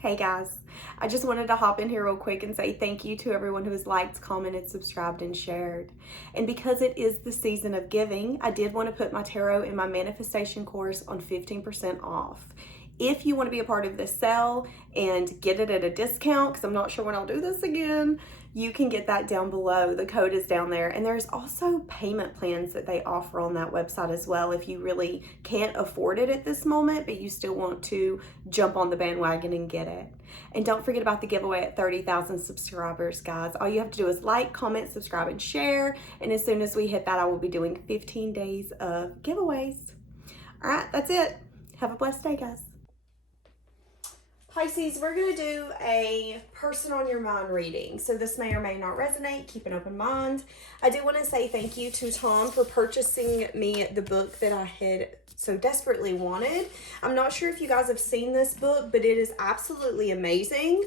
Hey guys, I just wanted to hop in here real quick and say thank you to everyone who has liked, commented, subscribed, and shared. And because it is the season of giving, I did want to put my tarot and my manifestation course on 15% off. If you want to be a part of this sale and get it at a discount, because I'm not sure when I'll do this again, you can get that down below. The code is down there. And there's also payment plans that they offer on that website as well if you really can't afford it at this moment, but you still want to jump on the bandwagon and get it. And don't forget about the giveaway at 30,000 subscribers, guys. All you have to do is like, comment, subscribe, and share. And as soon as we hit that, I will be doing 15 days of giveaways. All right, that's it. Have a blessed day, guys. Pisces, we're going to do a person on your mind reading. So this may or may not resonate. Keep an open mind. I do want to say thank you to Tom for purchasing me the book that I had so desperately wanted. I'm not sure if you guys have seen this book, but it is absolutely amazing.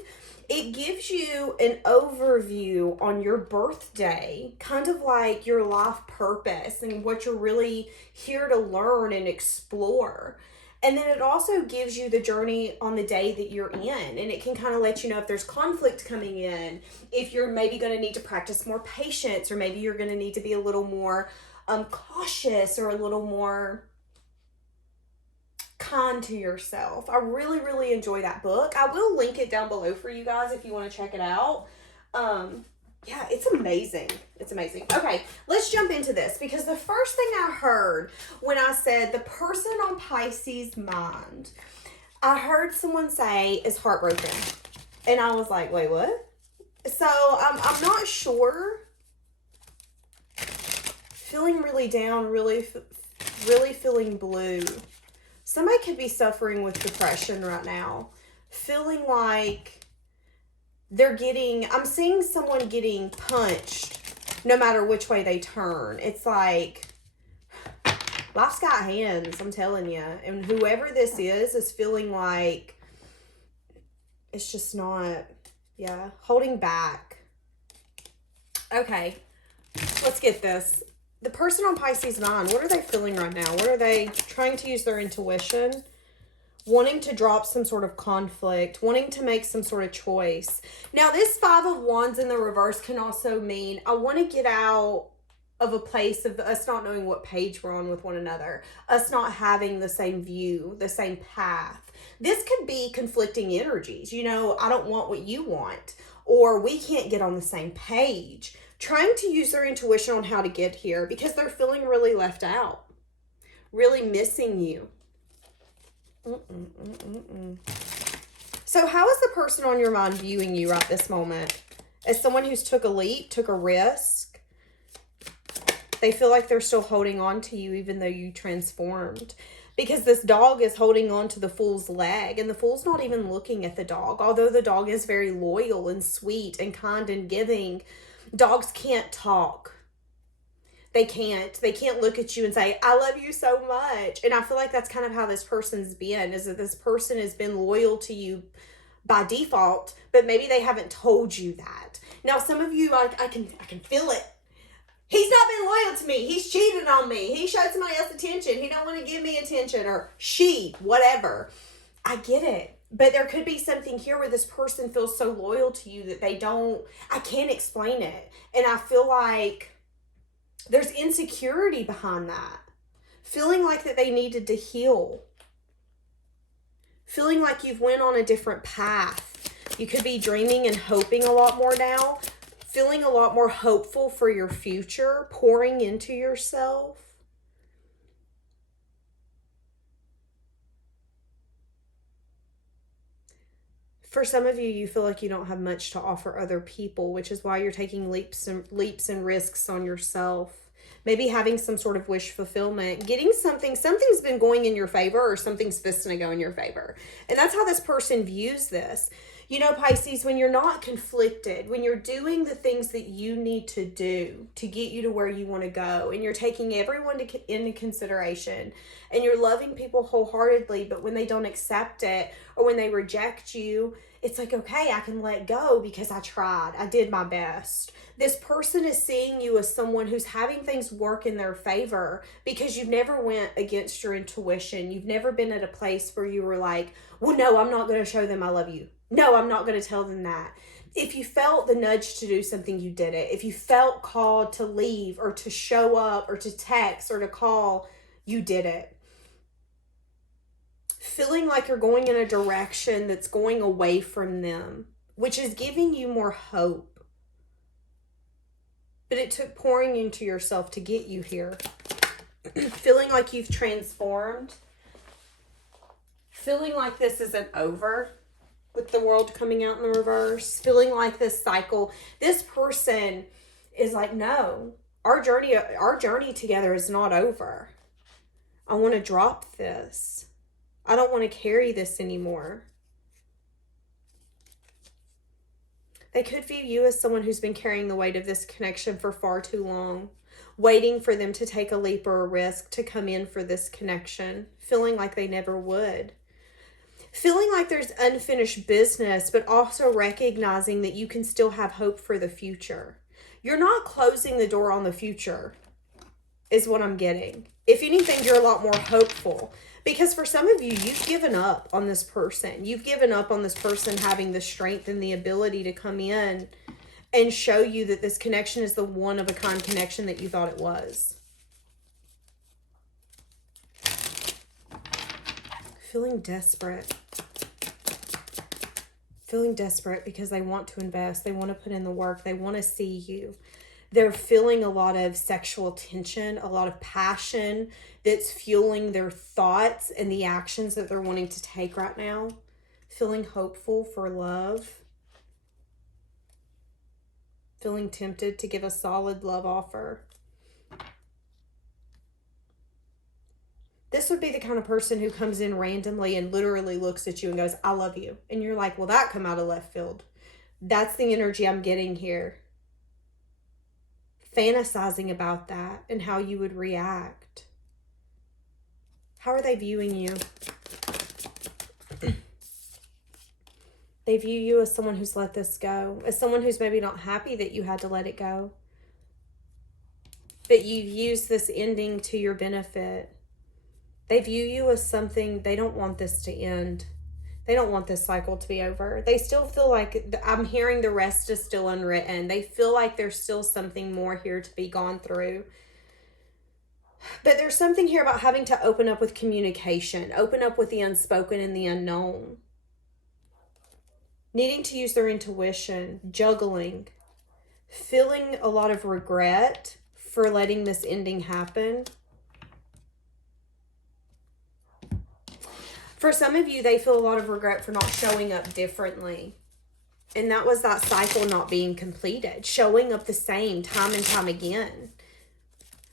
It gives you an overview on your birthday, kind of like your life purpose and what you're really here to learn and explore. And then it also gives you the journey on the day that you're in. And it can kind of let you know if there's conflict coming in, if you're maybe going to need to practice more patience, or maybe you're going to need to be a little more cautious or a little more kind to yourself. I really, really enjoy that book. I will link it down below for you guys if you want to check it out. Yeah, it's amazing. It's amazing. Okay, let's jump into this, because the first thing I heard when I said the person on Pisces' mind, I heard someone say is heartbroken. And I was like, wait, what? So I'm not sure. Feeling really down, really feeling blue. Somebody could be suffering with depression right now. Feeling like I'm seeing someone getting punched no matter which way they turn. It's like life's got hands, I'm telling you. And whoever this is feeling like it's just not, holding back. Okay, let's get this. The person on Pisces' mind, what are they feeling right now? What are they trying to use their intuition? Wanting to drop some sort of conflict, wanting to make some sort of choice. Now, this Five of Wands in the reverse can also mean I want to get out of a place of us not knowing what page we're on with one another, us not having the same view, the same path. This could be conflicting energies. You know, I don't want what you want, or we can't get on the same page. Trying to use their intuition on how to get here because they're feeling really left out, really missing you. So how is the person on your mind viewing you right this moment? As someone who's took a leap, took a risk? They feel like they're still holding on to you even though you transformed. Because this dog is holding on to the fool's leg, and the fool's not even looking at the dog. Although the dog is very loyal and sweet and kind and giving, dogs can't talk. They can't look at you and say, I love you so much. And I feel like that's kind of how this person's been, is that this person has been loyal to you by default, but maybe they haven't told you that. Now, some of you, I can feel it. He's not been loyal to me. He's cheated on me. He showed somebody else attention. He don't want to give me attention, or she, whatever. I get it. But there could be something here where this person feels so loyal to you that I can't explain it. And I feel like there's insecurity behind that. Feeling like that they needed to heal. Feeling like you've went on a different path. You could be dreaming and hoping a lot more now. Feeling a lot more hopeful for your future. Pouring into yourself. For some of you, you feel like you don't have much to offer other people, which is why you're taking leaps and risks on yourself. Maybe having some sort of wish fulfillment, getting something's been going in your favor, or something's supposed to go in your favor. And that's how this person views this. You know, Pisces, when you're not conflicted, when you're doing the things that you need to do to get you to where you want to go, and you're taking everyone into consideration, and you're loving people wholeheartedly, but when they don't accept it or when they reject you, it's like, okay, I can let go because I tried. I did my best. This person is seeing you as someone who's having things work in their favor because you've never went against your intuition. You've never been at a place where you were like, well, no, I'm not going to show them I love you. No, I'm not going to tell them that. If you felt the nudge to do something, you did it. If you felt called to leave or to show up or to text or to call, you did it. Feeling like you're going in a direction that's going away from them, which is giving you more hope. But it took pouring into yourself to get you here. Feeling like you've transformed. Feeling like this isn't over with the world coming out in the reverse. Feeling like this cycle. This person is like, no, our journey together is not over. I want to drop this. I don't want to carry this anymore. They could view you as someone who's been carrying the weight of this connection for far too long, waiting for them to take a leap or a risk to come in for this connection, feeling like they never would. Feeling like there's unfinished business, but also recognizing that you can still have hope for the future. You're not closing the door on the future, is what I'm getting. If anything, you're a lot more hopeful. Because for some of you, you've given up on this person. You've given up on this person having the strength and the ability to come in and show you that this connection is the one-of-a-kind connection that you thought it was. Feeling desperate. Feeling desperate because they want to invest. They want to put in the work. They want to see you. They're feeling a lot of sexual tension, a lot of passion that's fueling their thoughts and the actions that they're wanting to take right now. Feeling hopeful for love. Feeling tempted to give a solid love offer. This would be the kind of person who comes in randomly and literally looks at you and goes, I love you. And you're like, well, that come out of left field. That's the energy I'm getting here. Fantasizing about that and how you would react. How are they viewing you? They view you as someone who's let this go, as someone who's maybe not happy that you had to let it go. But you've used this ending to your benefit. They view you as something, they don't want this to end. They don't want this cycle to be over. They still feel like, I'm hearing the rest is still unwritten. They feel like there's still something more here to be gone through. But there's something here about having to open up with communication, open up with the unspoken and the unknown. Needing to use their intuition, juggling, feeling a lot of regret for letting this ending happen. For some of you, they feel a lot of regret for not showing up differently. And that was that cycle not being completed. Showing up the same time and time again.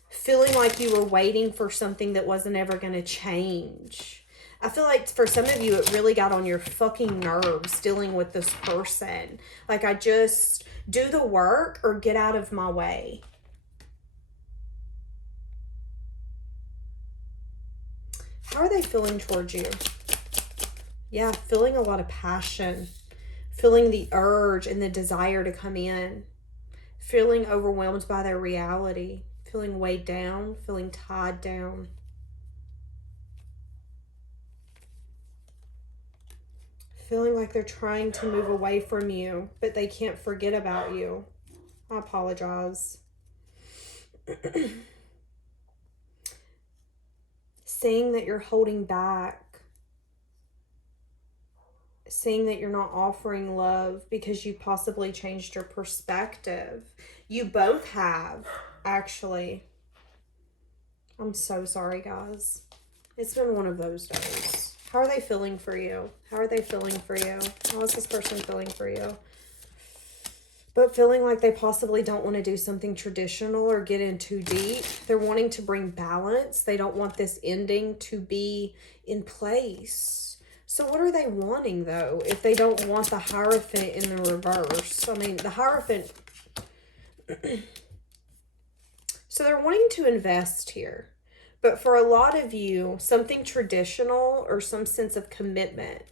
Feeling like you were waiting for something that wasn't ever going to change. I feel like for some of you, it really got on your fucking nerves dealing with this person. Like, I just do the work or get out of my way. How are they feeling towards you? Yeah, feeling a lot of passion. Feeling the urge and the desire to come in. Feeling overwhelmed by their reality. Feeling weighed down. Feeling tied down. Feeling like they're trying to move away from you, but they can't forget about you. I apologize. Saying that you're holding back. Saying that you're not offering love because you possibly changed your perspective. You both have, actually. I'm so sorry, guys. It's been one of those days. How are they feeling for you? How are they feeling for you? How is this person feeling for you? But feeling like they possibly don't want to do something traditional or get in too deep. They're wanting to bring balance. They don't want this ending to be in place. So what are they wanting, though, if they don't want the Hierophant in the reverse? I mean, the Hierophant... So they're wanting to invest here. But for a lot of you, something traditional or some sense of commitment.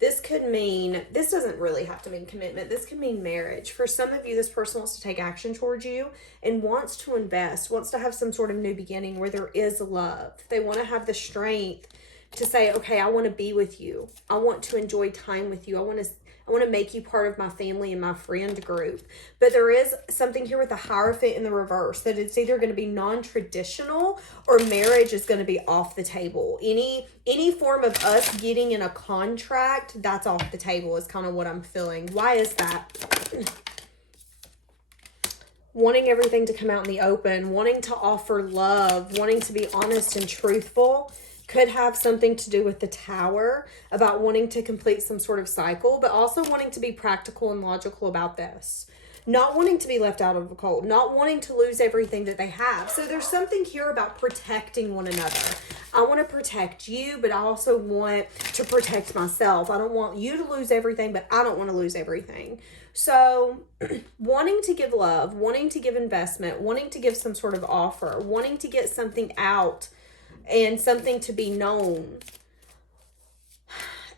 This could mean, this doesn't really have to mean commitment. This could mean marriage. For some of you, this person wants to take action towards you and wants to invest, wants to have some sort of new beginning where there is love. They want to have the strength to say, okay, I want to be with you. I want to enjoy time with you. I want to I want to make you part of my family and my friend group. But there is something here with the Hierophant in the reverse, that it's either going to be non-traditional or marriage is going to be off the table. Any form of us getting in a contract, that's off the table is kind of what I'm feeling. Why is that? Wanting everything to come out in the open, wanting to offer love, wanting to be honest and truthful, could have something to do with the Tower, about wanting to complete some sort of cycle, but also wanting to be practical and logical about this. Not wanting to be left out of the cold, not wanting to lose everything that they have. So there's something here about protecting one another. I want to protect you, but I also want to protect myself. I don't want you to lose everything, but I don't want to lose everything. So wanting to give love, wanting to give investment, wanting to give some sort of offer, wanting to get something out and something to be known.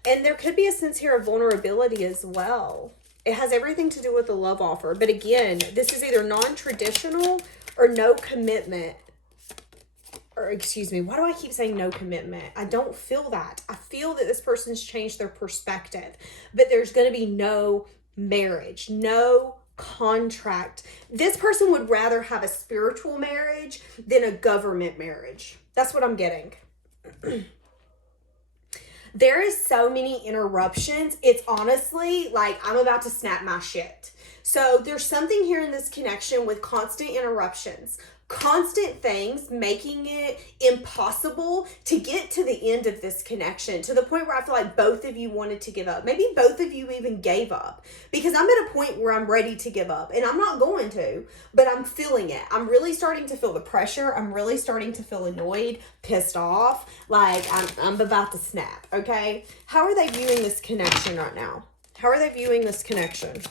And there could be a sense here of vulnerability as well. It has everything to do with the love offer. But again, this is either non-traditional or no commitment. Or excuse me, why do I keep saying no commitment? I don't feel that. I feel that this person's changed their perspective. But there's going to be no marriage, no contract. This person would rather have a spiritual marriage than a government marriage. That's what I'm getting. There is so many interruptions. It's honestly like I'm about to snap my shit. So there's something here in this connection with constant interruptions, constant things making it impossible to get to the end of this connection, to the point where I feel like both of you wanted to give up. Maybe both of you even gave up, because I'm at a point where I'm ready to give up, and I'm not going to, but I'm feeling it. I'm really starting to feel the pressure. I'm really starting to feel annoyed, pissed off, like I'm about to snap. Okay, how are they viewing this connection right now? How are they viewing this connection?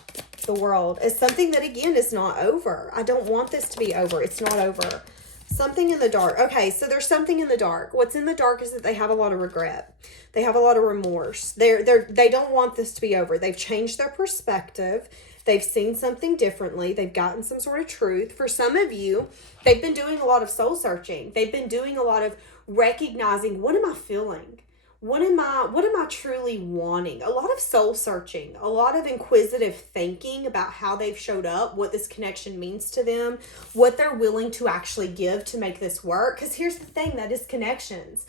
The World is something that, again, is not over. I don't want this to be over. It's not over. Something in the dark. Okay, so there's something in the dark. What's in the dark is that they have a lot of regret. They have a lot of remorse. They don't want this to be over. They've changed their perspective. They've seen something differently. They've gotten some sort of truth. For some of you, they've been doing a lot of soul searching. They've been doing a lot of recognizing, what am I feeling? What am I truly wanting? A lot of soul searching, a lot of inquisitive thinking about how they've showed up, what this connection means to them, what they're willing to actually give to make this work. Because here's the thing, that is connections.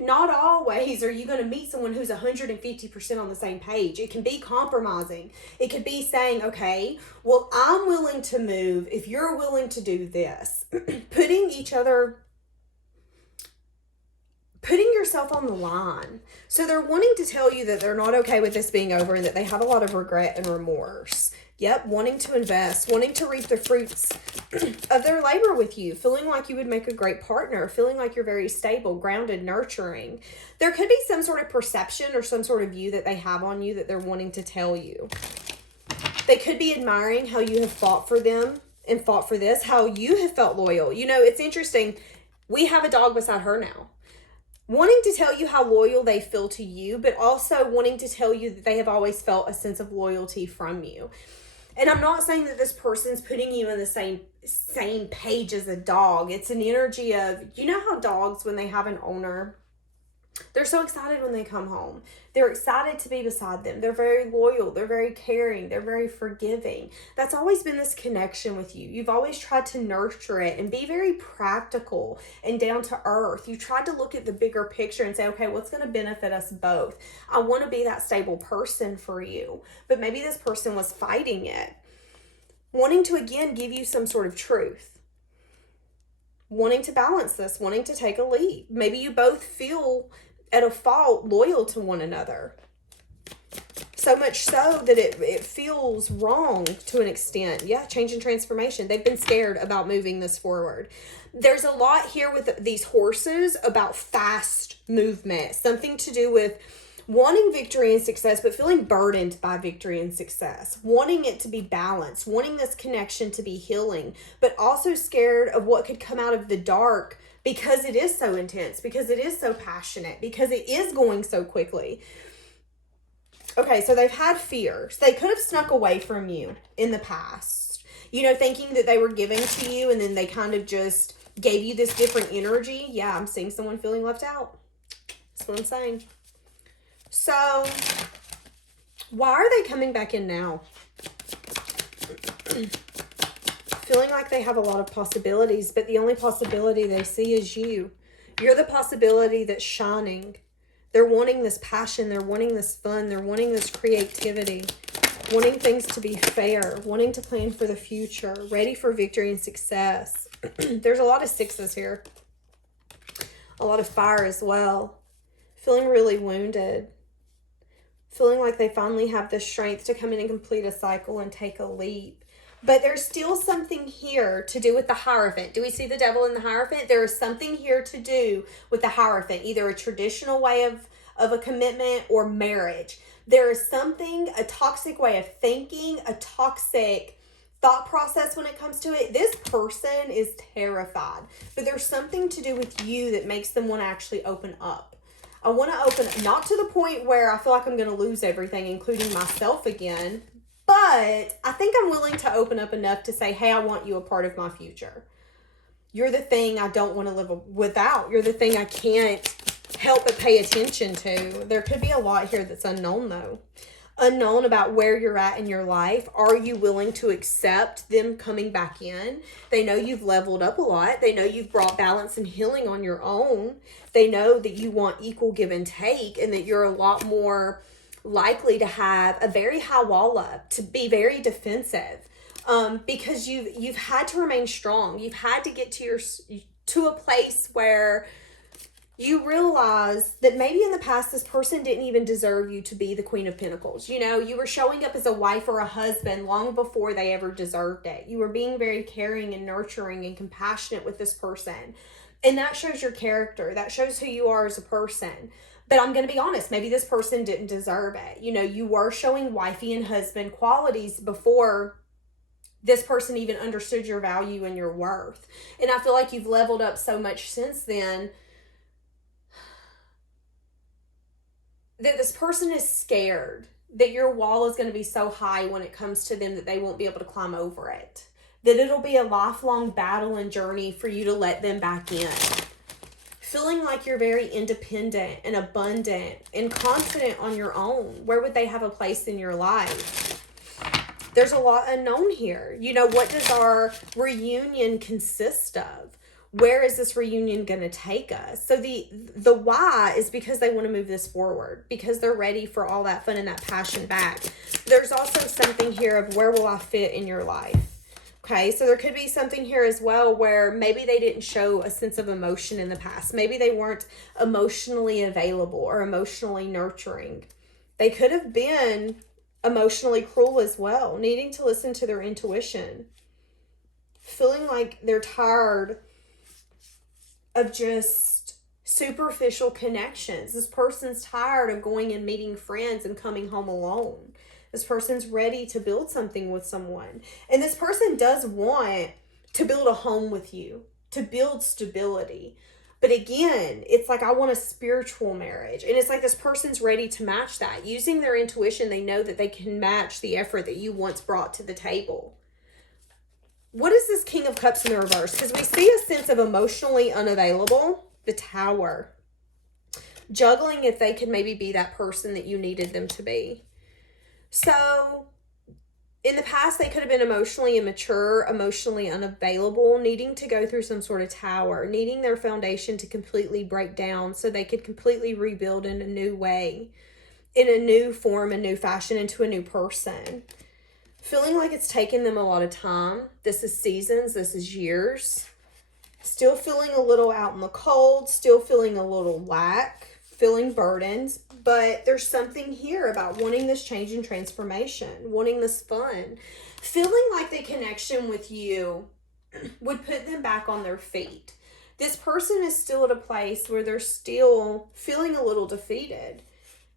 Not always are you going to meet someone who's 150% on the same page. It can be compromising. It could be saying, okay, well, I'm willing to move if you're willing to do this. Putting yourself on the line. So they're wanting to tell you that they're not okay with this being over and that they have a lot of regret and remorse. Yep, wanting to invest, wanting to reap the fruits of their labor with you, feeling like you would make a great partner, feeling like you're very stable, grounded, nurturing. There could be some sort of perception or some sort of view that they have on you that they're wanting to tell you. They could be admiring how you have fought for them and fought for this, how you have felt loyal. You know, it's interesting. We have a dog beside her now. Wanting to tell you how loyal they feel to you, but also wanting to tell you that they have always felt a sense of loyalty from you. And I'm not saying that this person's putting you in the same page as a dog. It's an energy of, you know how dogs, when they have an owner, they're so excited when they come home. They're excited to be beside them. They're very loyal. They're very caring. They're very forgiving. That's always been this connection with you. You've always tried to nurture it and be very practical and down to earth. You tried to look at the bigger picture and say, okay, what's going to benefit us both? I want to be that stable person for you. But maybe this person was fighting it. Wanting to, again, give you some sort of truth. Wanting to balance this. Wanting to take a lead. Maybe you both feel at a fault loyal to one another. So much so that it feels wrong to an extent. Yeah, change and transformation. They've been scared about moving this forward. There's a lot here with these horses about fast movement. Something to do with wanting victory and success, but feeling burdened by victory and success. Wanting it to be balanced. Wanting this connection to be healing, but also scared of what could come out of the dark because it is so intense, because it is so passionate, because it is going so quickly. Okay, so they've had fears. They could have snuck away from you in the past, you know, thinking that they were giving to you, and then they kind of just gave you this different energy. Yeah, I'm seeing someone feeling left out. That's what I'm saying. So Why are they coming back in now? Feeling like they have a lot of possibilities, but the only possibility they see is you. You're the possibility that's shining. They're wanting this passion. They're wanting this fun. They're wanting this creativity. Wanting things to be fair. Wanting to plan for the future. Ready for victory and success. There's a lot of sixes here. A lot of fire as well. Feeling really wounded. Feeling like they finally have the strength to come in and complete a cycle and take a leap. But there's still something here to do with the Hierophant. Do we see the devil in the Hierophant? There is something here to do with the Hierophant. Either a traditional way of a commitment or marriage. There is something, a toxic way of thinking, a toxic thought process when it comes to it. This person is terrified. But there's something to do with you that makes them want to actually open up. I want to open, not to the point where I feel like I'm going to lose everything, including myself again. But I think I'm willing to open up enough to say, hey, I want you a part of my future. You're the thing I don't want to live without. You're the thing I can't help but pay attention to. There could be a lot here that's unknown, though. Unknown about where you're at in your life. Are you willing to accept them coming back in? They know you've leveled up a lot. They know you've brought balance and healing on your own. They know that you want equal give and take, and that you're a lot more likely to have a very high wall up, to be very defensive, because you've had to remain strong. You've had to get to a place where you realize that maybe in the past this person didn't even deserve you to be the Queen of Pentacles. You know, you were showing up as a wife or a husband long before they ever deserved it. You were being very caring and nurturing and compassionate with this person, and that shows your character. That shows who you are as a person. But I'm going to be honest, maybe this person didn't deserve it. You know, you were showing wifey and husband qualities before this person even understood your value and your worth. And I feel like you've leveled up so much since then that this person is scared that your wall is going to be so high when it comes to them that they won't be able to climb over it. That it'll be a lifelong battle and journey for you to let them back in. Feeling like you're very independent and abundant and confident on your own. Where would they have a place in your life? There's a lot unknown here. You know, what does our reunion consist of? Where is this reunion going to take us? So the why is because they want to move this forward. Because they're ready for all that fun and that passion back. There's also something here of where will I fit in your life? Okay, so there could be something here as well where maybe they didn't show a sense of emotion in the past. Maybe they weren't emotionally available or emotionally nurturing. They could have been emotionally cruel as well, needing to listen to their intuition. Feeling like they're tired of just superficial connections. This person's tired of going and meeting friends and coming home alone. This person's ready to build something with someone. And this person does want to build a home with you, to build stability. But again, it's like, I want a spiritual marriage. And it's like this person's ready to match that. Using their intuition, they know that they can match the effort that you once brought to the table. What is this King of Cups in the reverse? Because we see a sense of emotionally unavailable, the Tower. Juggling if they could maybe be that person that you needed them to be. So, in the past, they could have been emotionally immature, emotionally unavailable, needing to go through some sort of tower, needing their foundation to completely break down so they could completely rebuild in a new way, in a new form, a new fashion, into a new person. Feeling like it's taken them a lot of time. This is seasons, this is years. Still feeling a little out in the cold, still feeling a little lack, feeling burdens. But there's something here about wanting this change and transformation, wanting this fun, feeling like the connection with you would put them back on their feet. This person is still at a place where they're still feeling a little defeated,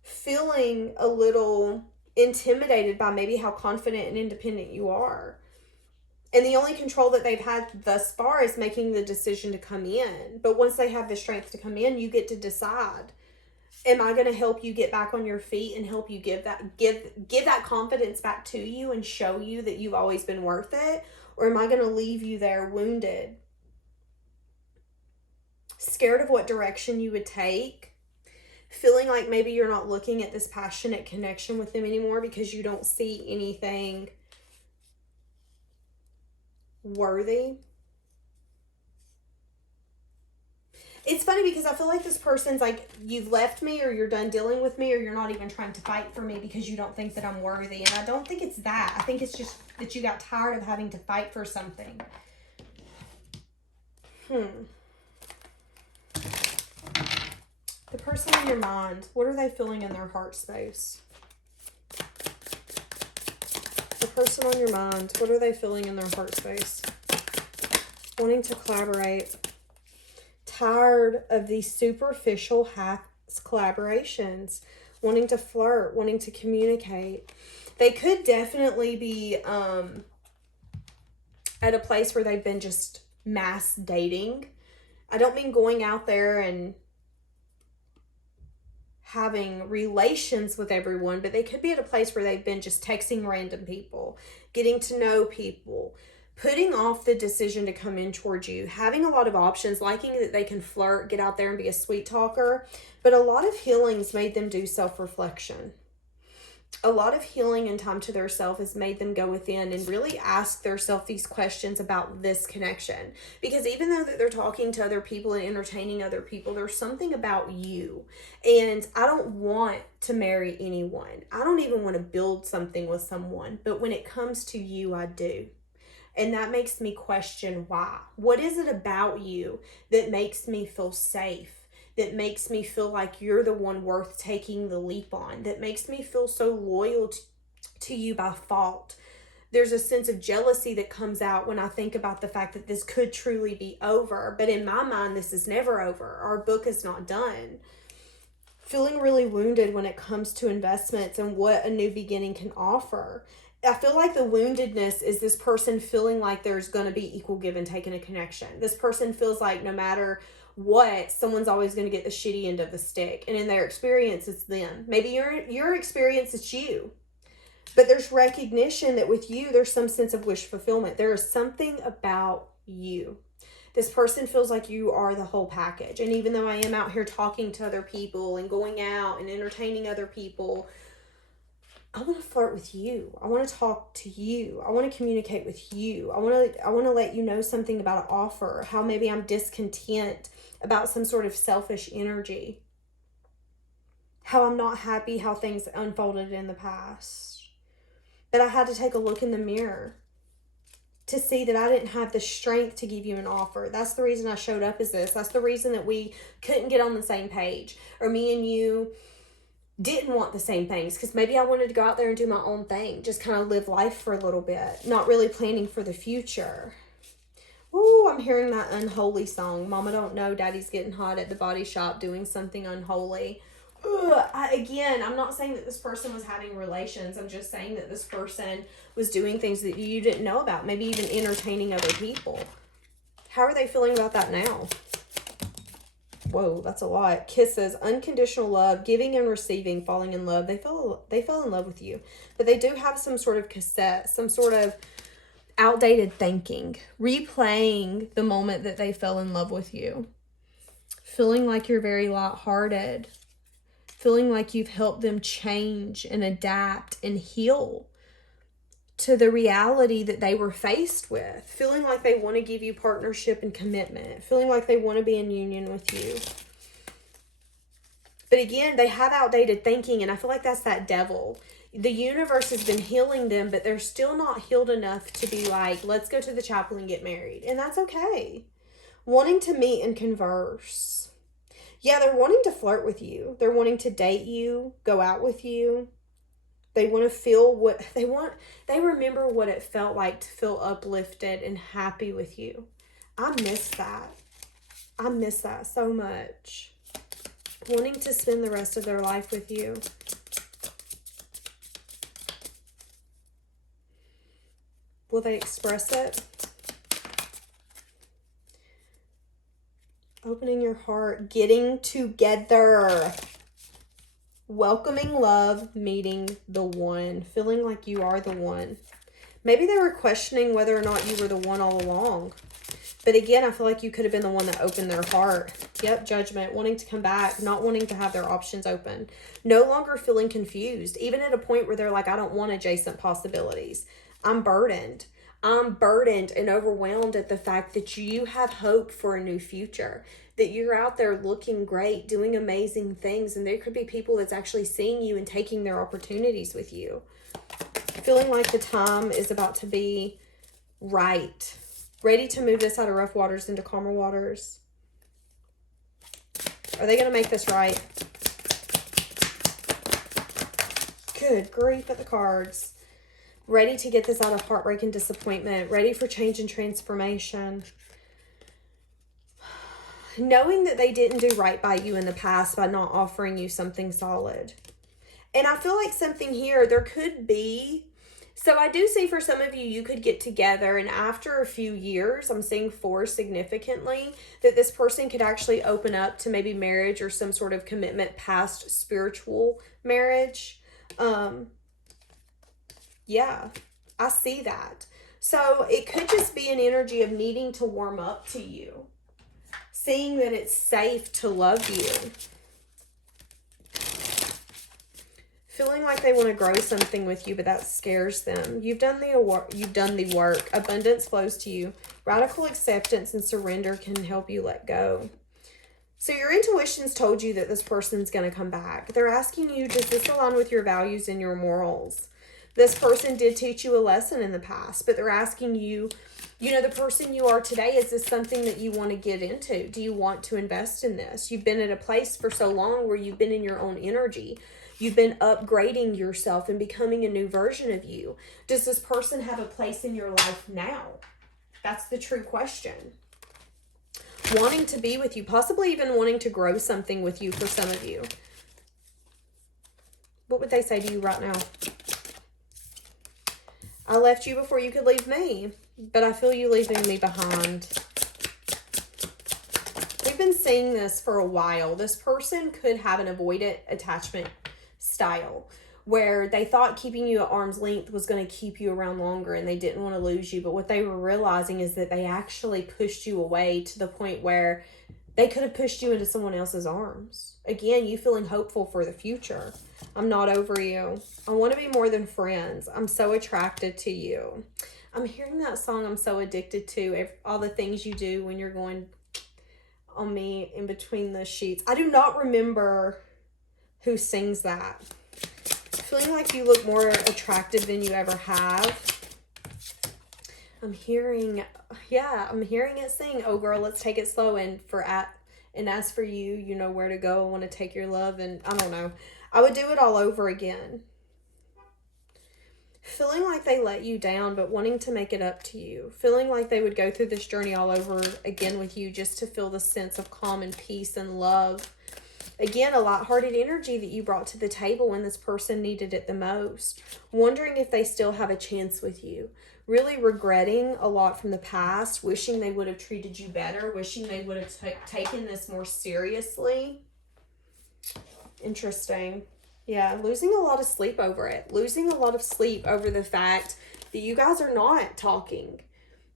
feeling a little intimidated by maybe how confident and independent you are. And the only control that they've had thus far is making the decision to come in. But once they have the strength to come in, you get to decide. Am I going to help you get back on your feet and help you give that confidence back to you and show you that you've always been worth it? Or am I going to leave you there wounded? Scared of what direction you would take? Feeling like maybe you're not looking at this passionate connection with them anymore because you don't see anything worthy. It's funny because I feel like this person's like, you've left me, or you're done dealing with me, or you're not even trying to fight for me because you don't think that I'm worthy. And I don't think it's that. I think it's just that you got tired of having to fight for something. The person in your mind, what are they feeling in their heart space? The person on your mind, what are they feeling in their heart space? Wanting to collaborate. Tired of these superficial collaborations. Wanting to flirt, wanting to communicate. They could definitely be at a place where they've been just mass dating. I don't mean going out there and having relations with everyone, but they could be at a place where they've been just texting random people, getting to know people, putting off the decision to come in towards you, having a lot of options, liking that they can flirt, get out there and be a sweet talker. But a lot of healings made them do self-reflection. A lot of healing and time to their self has made them go within and really ask themselves these questions about this connection. Because even though that they're talking to other people and entertaining other people, there's something about you. And I don't want to marry anyone. I don't even want to build something with someone. But when it comes to you, I do. And that makes me question why. What is it about you that makes me feel safe? That makes me feel like you're the one worth taking the leap on? That makes me feel so loyal to you by fault? There's a sense of jealousy that comes out when I think about the fact that this could truly be over. But in my mind, this is never over. Our book is not done. Feeling really wounded when it comes to investments and what a new beginning can offer. I feel like the woundedness is this person feeling like there's going to be equal give and take in a connection. This person feels like no matter what, someone's always going to get the shitty end of the stick. And in their experience, it's them. Maybe your experience, it's you. But there's recognition that with you, there's some sense of wish fulfillment. There is something about you. This person feels like you are the whole package. And even though I am out here talking to other people and going out and entertaining other people, I want to flirt with you. I want to talk to you. I want to communicate with you. I want to let you know something about an offer, how maybe I'm discontent about some sort of selfish energy, how I'm not happy how things unfolded in the past. But I had to take a look in the mirror to see that I didn't have the strength to give you an offer. That's the reason I showed up as this. That's the reason that we couldn't get on the same page, or me and you didn't want the same things, because maybe I wanted to go out there and do my own thing, just kind of live life for a little bit, not really planning for the future. Ooh, I'm hearing that unholy song. Mama don't know daddy's getting hot at the body shop doing something unholy. Again, I'm not saying that this person was having relations. I'm just saying that this person was doing things that you didn't know about, maybe even entertaining other people. How are they feeling about that now? Whoa, that's a lot. Kisses, unconditional love, giving and receiving, falling in love. They fell in love with you. But they do have some sort of cassette, some sort of outdated thinking, replaying the moment that they fell in love with you. Feeling like you're very lighthearted. Feeling like you've helped them change and adapt and heal to the reality that they were faced with. Feeling like they want to give you partnership and commitment. Feeling like they want to be in union with you. But again, they have outdated thinking, and I feel like that's that devil. The universe has been healing them, but they're still not healed enough to be like, let's go to the chapel and get married. And that's okay. Wanting to meet and converse. Yeah, they're wanting to flirt with you. They're wanting to date you, go out with you. They want to feel what they want. They remember what it felt like to feel uplifted and happy with you. I miss that. I miss that so much. Wanting to spend the rest of their life with you. Will they express it? Opening your heart, getting together. Welcoming love, meeting the one, feeling like you are the one. Maybe they were questioning whether or not you were the one all along. But again, I feel like you could have been the one that opened their heart. Yep, judgment, wanting to come back, not wanting to have their options open. No longer feeling confused, even at a point where they're like, I don't want adjacent possibilities. I'm burdened. I'm burdened and overwhelmed at the fact that you have hope for a new future, that you're out there looking great, doing amazing things, and there could be people that's actually seeing you and taking their opportunities with you. Feeling like the time is about to be right. Ready to move this out of rough waters into calmer waters. Are they going to make this right? Good grief at the cards. Ready to get this out of heartbreak and disappointment. Ready for change and transformation. Knowing that they didn't do right by you in the past by not offering you something solid. And I feel like something here, there could be... So I do see for some of you, you could get together, and after a few years, I'm seeing 4 significantly, that this person could actually open up to maybe marriage or some sort of commitment past spiritual marriage. Yeah, I see that. So it could just be an energy of needing to warm up to you. Seeing that it's safe to love you. Feeling like they want to grow something with you, but that scares them. You've done the work. Abundance flows to you. Radical acceptance and surrender can help you let go. So your intuition's told you that this person's going to come back. They're asking you, does this align with your values and your morals? This person did teach you a lesson in the past, but they're asking you, the person you are today, is this something that you want to get into? Do you want to invest in this? You've been at a place for so long where you've been in your own energy. You've been upgrading yourself and becoming a new version of you. Does this person have a place in your life now? That's the true question. Wanting to be with you, possibly even wanting to grow something with you for some of you. What would they say to you right now? I left you before you could leave me, but I feel you leaving me behind. We've been seeing this for a while. This person could have an avoidant attachment style where they thought keeping you at arm's length was going to keep you around longer and they didn't want to lose you. But what they were realizing is that they actually pushed you away to the point where they could have pushed you into someone else's arms. Again, you feeling hopeful for the future. I'm not over you. I want to be more than friends. I'm so attracted to you. I'm hearing that song, I'm so addicted to. All the things you do when you're going on me in between the sheets. I do not remember who sings that. Feeling like you look more attractive than you ever have. I'm hearing it sing, oh girl, let's take it slow, and as for you, you know where to go. I want to take your love, and I don't know. I would do it all over again. Feeling like they let you down, but wanting to make it up to you. Feeling like they would go through this journey all over again with you just to feel the sense of calm and peace and love. Again, a lighthearted energy that you brought to the table when this person needed it the most. Wondering if they still have a chance with you. Really regretting a lot from the past. Wishing they would have treated you better. Wishing they would have taken this more seriously. Interesting. Yeah, losing a lot of sleep over it. Losing a lot of sleep over the fact that you guys are not talking.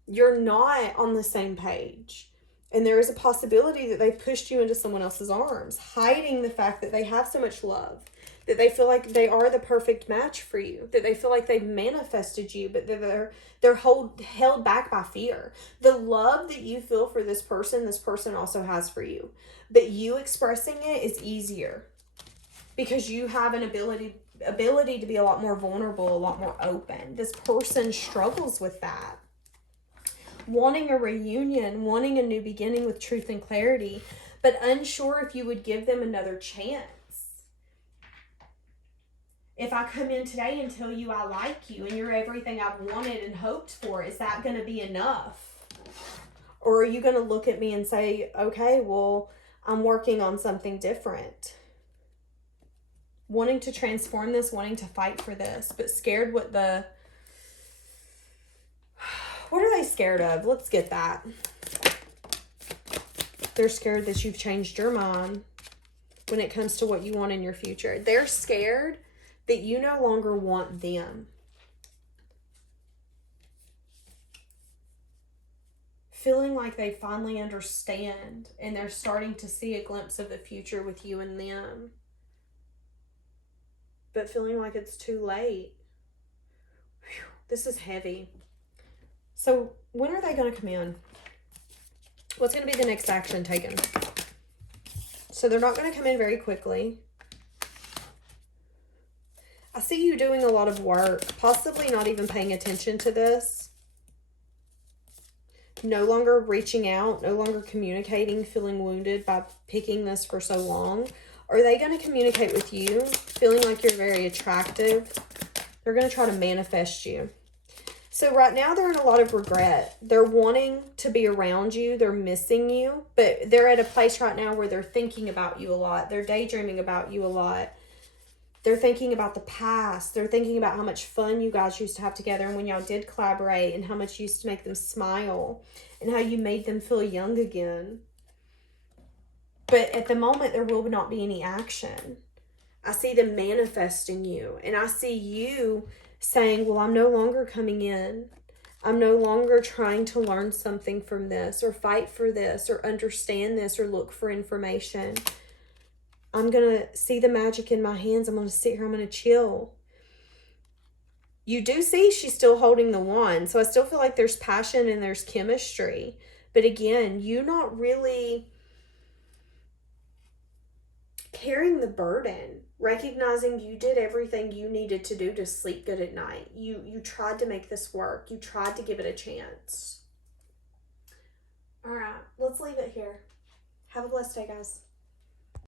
You're not on the same page. And there is a possibility that they've pushed you into someone else's arms, hiding the fact that they have so much love, that they feel like they are the perfect match for you, that they feel like they've manifested you, but they're held back by fear. The love that you feel for this person also has for you. But you expressing it is easier because you have an ability to be a lot more vulnerable, a lot more open. This person struggles with that. Wanting a reunion, wanting a new beginning with truth and clarity, but unsure if you would give them another chance. If I come in today and tell you I like you and you're everything I've wanted and hoped for, is that going to be enough? Or are you going to look at me and say, okay, well, I'm working on something different. Wanting to transform this, wanting to fight for this, but scared what are they scared of? Let's get that. They're scared that you've changed your mind when it comes to what you want in your future. They're scared that you no longer want them. feeling like they finally understand and they're starting to see a glimpse of the future with you and them. But feeling like it's too late. Whew, this is heavy. So when are they going to come in? What's going to be the next action taken? So they're not going to come in very quickly. I see you doing a lot of work, possibly not even paying attention to this. No longer reaching out, no longer communicating, feeling wounded by picking this for so long. Are they going to communicate with you, feeling like you're very attractive? They're going to try to manifest you. So right now they're in a lot of regret. They're wanting to be around you. They're missing you. But they're at a place right now where they're thinking about you a lot. They're daydreaming about you a lot. They're thinking about the past. They're thinking about how much fun you guys used to have together and when y'all did collaborate and how much you used to make them smile and how you made them feel young again. But at the moment, there will not be any action. I see them manifesting you, and I see you saying, well, I'm no longer coming in. I'm no longer trying to learn something from this or fight for this or understand this or look for information. I'm going to see the magic in my hands. I'm going to sit here. I'm going to chill. You do see she's still holding the wand. So I still feel like there's passion and there's chemistry. But again, you not really carrying the burden, recognizing you did everything you needed to do to sleep good at night. You tried to make this work. You tried to give it a chance. All right, let's leave it here. Have a blessed day, guys.